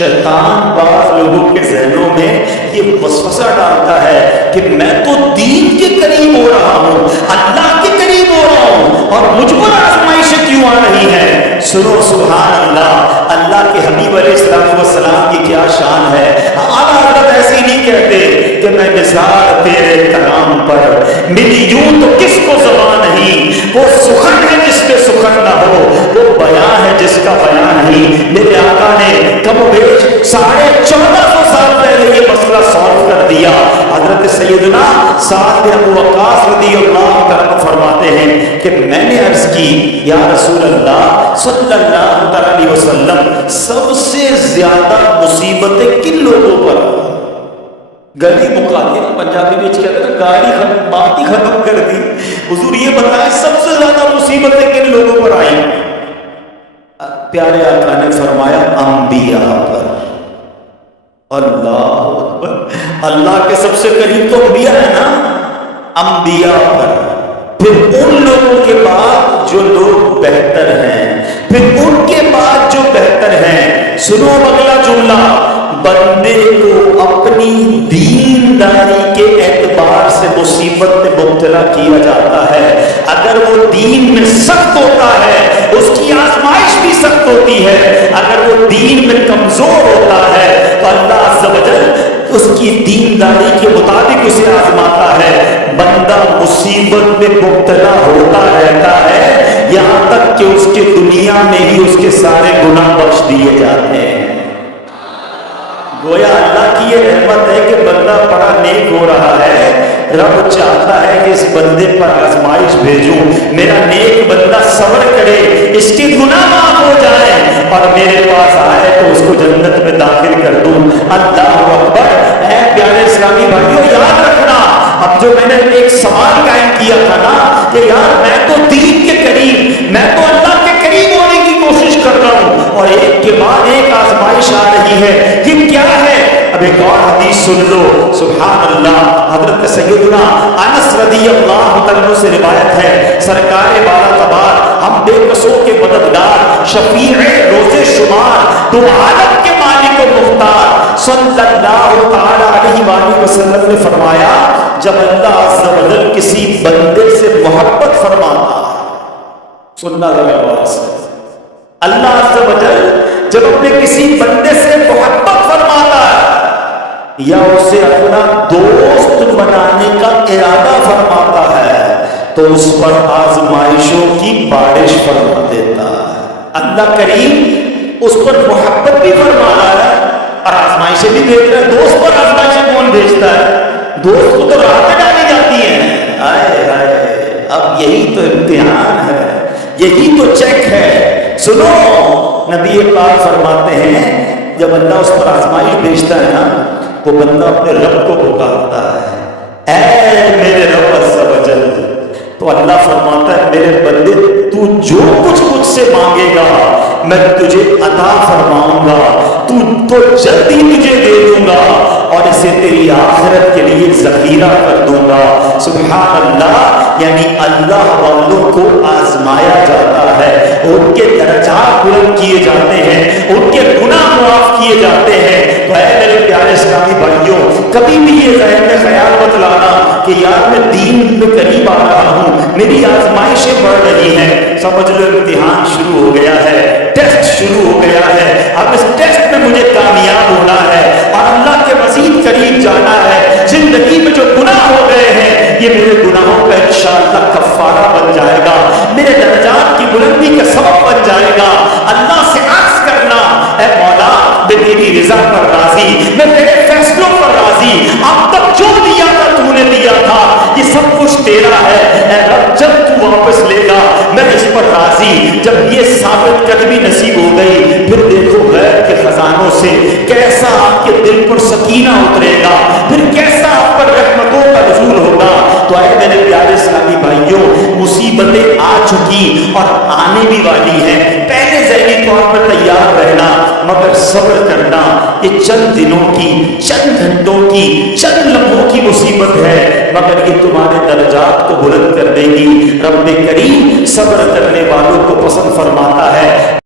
شیطان بعض لوگوں کے ذہنوں میں یہ وسوسہ ڈالتا ہے کہ میں تو دین کے قریب ہو رہا ہوں، اللہ کے قریب ہو رہا ہوں، اور مجھ پر آزمائشیں کیوں آ رہی ہیں؟ سنو سبحان اللہ، اللہ کے حبیب علیہ السلام کی کیا شان ہے۔ اعلیٰ حضرت ایسے ہی نہیں کہتے کہ میں نثار تیرے کلام پر، میری یوں تو کس کو زبان نہیں، وہ سخن ہے جس پہ سخن نہ ہو، وہ بیان ہے جس کا بیان نہیں۔ میرے آقا نے کم و بیش 1450 سال پہلے یہ مسئلہ سالو کر دیا۔ حضرت سیدنا سعد بن ابی وقاص رضی اللہ عنہ فرماتے ہیں کہ میں نے عرض کی یا رسول اللہ صلی اللہ علیہ وسلم، سب سے زیادہ مصیبتیں کن لوگوں پر؟ گاڑی مکا دی، پنجابی میں کہتے ہیں گاڑی بات ہی ختم کر دی۔ حضور یہ بتائیں سب سے زیادہ مصیبتیں کن لوگوں پر آئیں؟ پیارے آقا نے فرمایا انبیاء پر۔ اللہ اکبر، اللہ کے سب سے قریب تو انبیاء ہے نا، انبیاء پر، پھر ان لوگوں کے بعد جو لوگ بہتر ہیں، پھر ان کے بعد جو بہتر ہیں۔ سنو اگلا جملہ، بندے کو اپنی دینداری کے اعتبار سے مصیبت میں مبتلا کیا جاتا ہے۔ اگر وہ دین میں سخت ہوتا ہے اس کی آزمائش بھی سخت ہوتی ہے، اگر وہ دین میں کمزور ہوتا ہے تو اللہ عز و جل اس کی دینداری کے مطابق اسے آزماتا ہے۔ بندہ مصیبت میں مبتلا ہوتا رہتا ہے یہاں تک کہ اس کے دنیا میں ہی اس کے سارے گناہ بخش دیے جاتے ہیں۔ گویا اللہ کی یہ رحمت ہے کہ بندہ بڑا نیک ہو رہا ہے، رب چاہتا ہے کہ اس بندے پر آزمائش بھیجوں، میرا نیک بندہ صبر کرے، اس کے گناہ معاف ہو جائے اور میرے پاس آئے تو اس کو جنت میں داخل کر دوں۔ اللہ اکبر۔ اے پیارے اسلامی بھائیوں، یاد رکھنا، اب جو میں نے ایک سوال قائم کیا تھا نا کہ یار میں تو دین کے قریب، میں تو اللہ کے قریب ہونے کی کوشش کر رہا ہوں، اور ایک کے بعد ایک آزمائش آ رہی ہے، یہ کیا ہے؟ اب ایک اور حدیث سن لو، سبحان اللہ۔ حضرت سیدنا انس رضی اللہ عنہ سے روایت ہے، سرکار بالا تبار، ہم بے قصوں کے مددگار، شفیع روز شمار، دو عالم کے مالک و مختار صلی اللہ تعالی علیہ وآلہ وسلم نے فرمایا، جب اللہ عز و جل کسی بندے سے محبت فرماتا، سننا ذرا غور سے، اللہ عز و جل جب اپنے کسی بندے سے محبت فرماتا ہے یا اسے اپنا دوست بنانے کا ارادہ فرماتا ہے تو اس پر آزمائشوں کی بارش فرما دیتا ہے۔ اللہ کریم اس پر محبت بھی فرما رہا ہے اور آزمائشیں بھی دیتا ہے۔ دوست پر آزمائشیں کون بھیجتا ہے؟ دوست کو تو راہ میں ڈالی جاتی ہیں۔ آئے آئے، اب یہی تو امتحان ہے، یہی تو چیک ہے۔ سنو، نبی پاک فرماتے ہیں جب اللہ اس پر آزمائش بھیجتا ہے نا، وہ بندہ اپنے رب کو پکارتا ہے، اے میرے رب عز و جل، تو اللہ فرماتا ہے میرے بندے تو جو کچھ مجھ سے مانگے گا میں تجھے عطا فرماؤں گا، تو جلدی تجھے دے دوں گا اور اسے تیری آخرت کے لیے ذخیرہ کر دوں گا۔ سبحان اللہ، یعنی اللہ والوں کو آزمایا جاتا ہے، ان کے درجات بلند کیے جاتے ہیں، ان کے گناہ معاف کیے جاتے ہیں۔ تو اے میرے پیارے اسلامی بھائیوں، کبھی بھی یہ ذہن میں خیال مت لانا کہ یار میں دین میں قریب آ رہا ہوں، میری آزمائشیں بڑھ رہی ہیں۔ سمجھ لو امتحان شروع ہو گیا ہے، ٹیسٹ شروع ہو گیا ہے، اب اس ٹیسٹ میں مجھے کامیاب ہونا ہے اور اللہ کے مزید قریب جانا ہے۔ زندگی میں جو گناہ ہو گئے ہیں یہ میرے گناہوں کا انشاءاللہ کفارہ بن جائے گا، میرے درجات کی بلندی کا سبب بن جائے گا۔ اللہ سے عرض کرنا، اے مولا میں تیری رضا پر راضی، میں تیرے فیصلوں پر راضی، اب تک جو دیا تھا تو نے دیا تھا، یہ سب کچھ تیرا ہے، اے رب جب تو واپس لے گا میں اس پر راضی۔ جب یہ ثابت قدمی نصیب ہو گئی، پھر دیکھو غیب کے خزانوں سے کیسا آپ کے دل پر سکینہ اترے گا، پھر کیسا آپ پر رحمتوں کا نزول ہوگا۔ تو اے میرے پیارے اسلامی بھائیوں، مصیبتیں آ چکی اور آنے بھی والی ہیں، پہلے ذہنی طور پر تیار رہنا، مگر صبر کرنا۔ یہ چند دنوں کی، چند گھنٹوں کی، چند لمحوں کی مصیبت ہے، مگر یہ تمہارے درجات کو بلند کر دے گی۔ رب کریم صبر کرنے والوں کو پسند فرماتا ہے۔